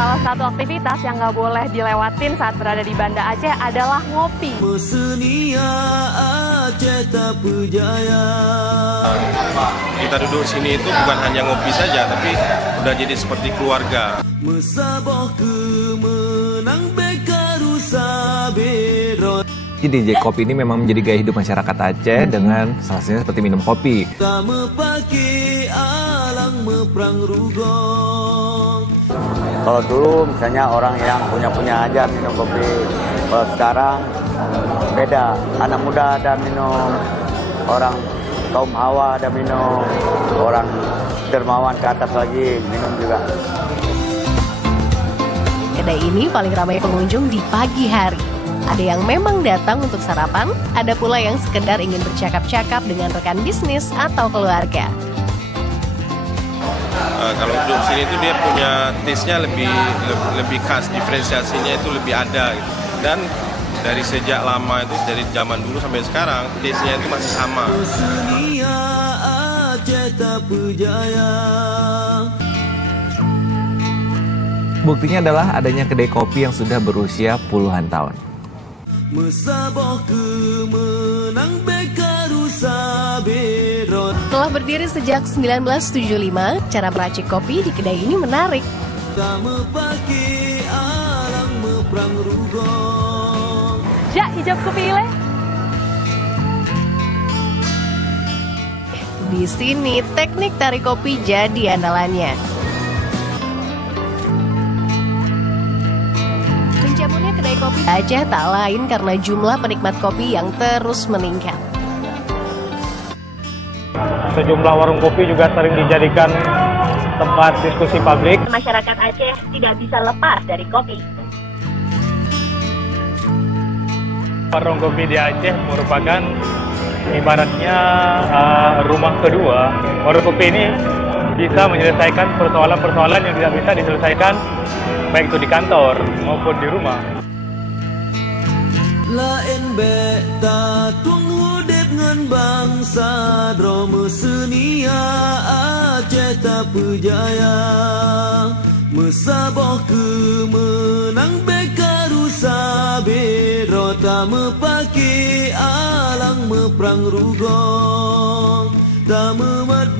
Salah satu aktivitas yang nggak boleh dilewatin saat berada di Banda Aceh adalah ngopi. Kita duduk sini itu bukan hanya ngopi saja, tapi udah jadi seperti keluarga. Jadi DJ Kopi ini memang menjadi gaya hidup masyarakat Aceh dengan salah satunya seperti minum kopi. Kalau dulu misalnya orang yang punya aja minum kopi, kalau sekarang beda. Anak muda ada minum, orang kaum hawa ada minum, orang dermawan ke atas lagi minum juga. Kedai ini paling ramai pengunjung di pagi hari. Ada yang memang datang untuk sarapan, ada pula yang sekedar ingin bercakap-cakap dengan rekan bisnis atau keluarga. Kalau duduk sini itu dia punya taste-nya lebih khas, diferensiasinya itu lebih ada gitu. Dan dari sejak lama itu, dari zaman dulu sampai sekarang, taste-nya itu masih sama. Buktinya adalah adanya kedai kopi yang sudah berusia puluhan tahun. Telah berdiri sejak 1975, cara meracik kopi di kedai ini menarik. Ja, hijab kupilih. Di sini, teknik tarik kopi jadi andalannya. Menjamurnya kedai kopi Aceh tak lain karena jumlah penikmat kopi yang terus meningkat. Sejumlah warung kopi juga sering dijadikan tempat diskusi publik. Masyarakat Aceh tidak bisa lepas dari kopi. Warung kopi di Aceh merupakan ibaratnya rumah kedua. Warung kopi ini bisa menyelesaikan persoalan-persoalan yang tidak bisa diselesaikan baik itu di kantor maupun di rumah. Lain beta tunggu dep ngan bangsa drama senia Aceh tak pejaya mesaboh kemenang beka rusa berota mepaki alang meprang rugong tak memat